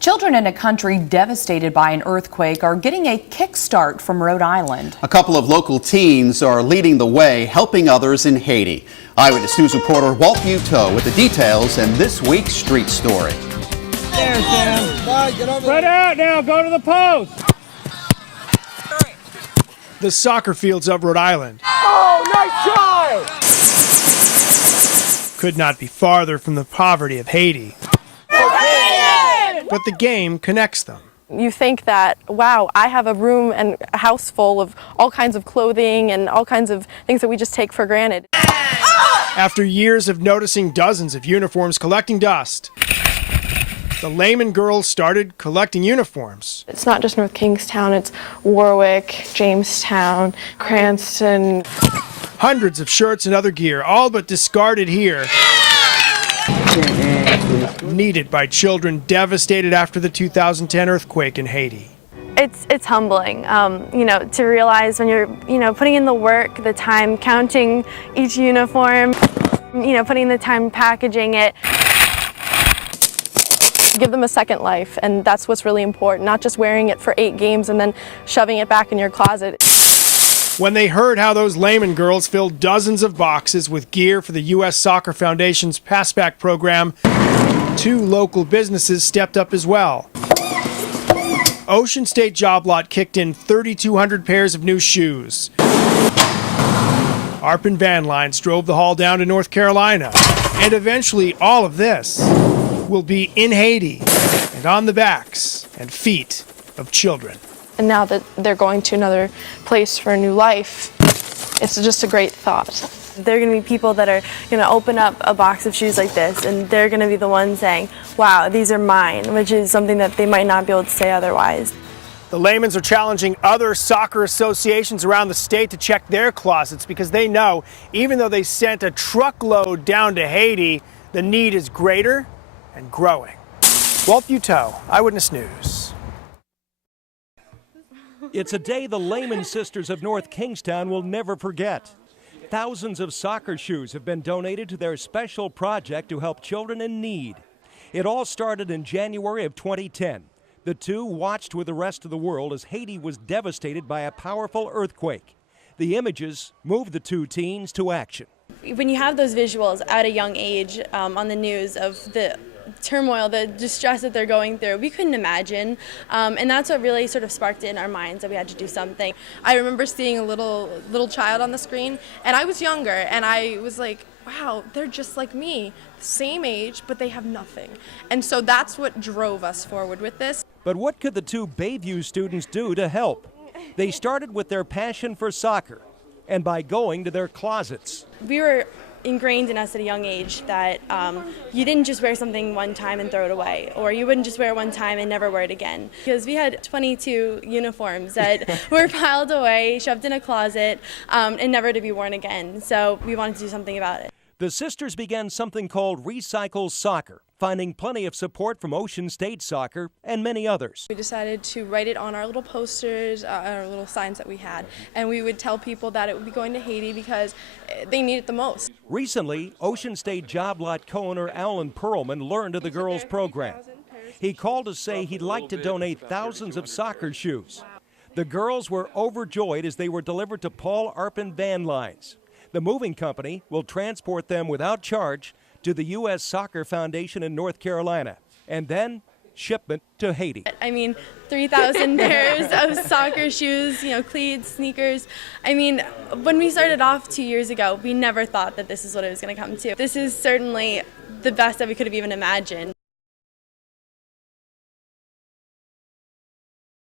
Children in a country devastated by an earthquake are getting a kickstart from Rhode Island. A couple of local teens are leading the way, helping others in Haiti. Eyewitness News reporter Walt Buteau with the details in this week's Street Story. There, Sam. Spread out now. Go to the post. The soccer fields of Rhode Island. Oh, nice try! Could not be farther from the poverty of Haiti. But the game connects them. You think that, wow, I have a room and a house full of all kinds of clothing and all kinds of things that we just take for granted. After years of noticing dozens of uniforms collecting dust, the Layman girls started collecting uniforms. It's not just North Kingstown, it's Warwick, Jamestown, Cranston. Hundreds of shirts and other gear, all but discarded here. Needed by children devastated after the 2010 earthquake in Haiti. It's humbling, to realize when you're, putting in the work, the time counting each uniform, putting the time packaging it. Give them a second life, and that's what's really important, not just wearing it for 8 games and then shoving it back in your closet. When they heard how those Layman girls filled dozens of boxes with gear for the U.S. Soccer Foundation's Passback program, 2 local businesses stepped up as well. Ocean State Job Lot kicked in 3,200 pairs of new shoes. Arp and Van Lines drove the haul down to North Carolina. And eventually all of this will be in Haiti and on the backs and feet of children. And now that they're going to another place for a new life, it's just a great thought. There are going to be people that are going to open up a box of shoes like this, and they're going to be the ones saying, wow, these are mine, which is something that they might not be able to say otherwise. The Laymans are challenging other soccer associations around the state to check their closets because they know, even though they sent a truckload down to Haiti, the need is greater and growing. Walt Buteau, Eyewitness News. It's a day the Layman sisters of North Kingstown will never forget. Thousands of soccer shoes have been donated to their special project to help children in need. It all started in January of 2010. The two watched with the rest of the world as Haiti was devastated by a powerful earthquake. The images moved the 2 teens to action. When you have those visuals at a young age on the news of the turmoil, the distress that they're going through, we couldn't imagine, and that's what really sort of sparked it in our minds that we had to do something. I remember seeing a little child on the screen, and I was younger, and I was like, wow, they're just like me, same age, but they have nothing. And so that's what drove us forward with this. But what could the 2 Bayview students do to help? They started with their passion for soccer and by going to their closets. We were ingrained in us at a young age that you didn't just wear something one time and throw it away, or you wouldn't just wear it one time and never wear it again. Because we had 22 uniforms that were piled away, shoved in a closet, and never to be worn again. So we wanted to do something about it. The sisters began something called Recycle Soccer, finding plenty of support from Ocean State Soccer and many others. We decided to write it on our little posters, our little signs that we had, and we would tell people that it would be going to Haiti because they need it the most. Recently, Ocean State Job Lot co-owner Alan Perlman learned of the girls' program. He called to say he'd like to donate thousands of soccer shoes. The girls were overjoyed as they were delivered to Paul Arp and Van Lines. The moving company will transport them without charge to the U.S. Soccer Foundation in North Carolina, and then shipment to Haiti. 3,000 pairs of soccer shoes, cleats, sneakers. When we started off 2 years ago, we never thought that this is what it was going to come to. This is certainly the best that we could have even imagined.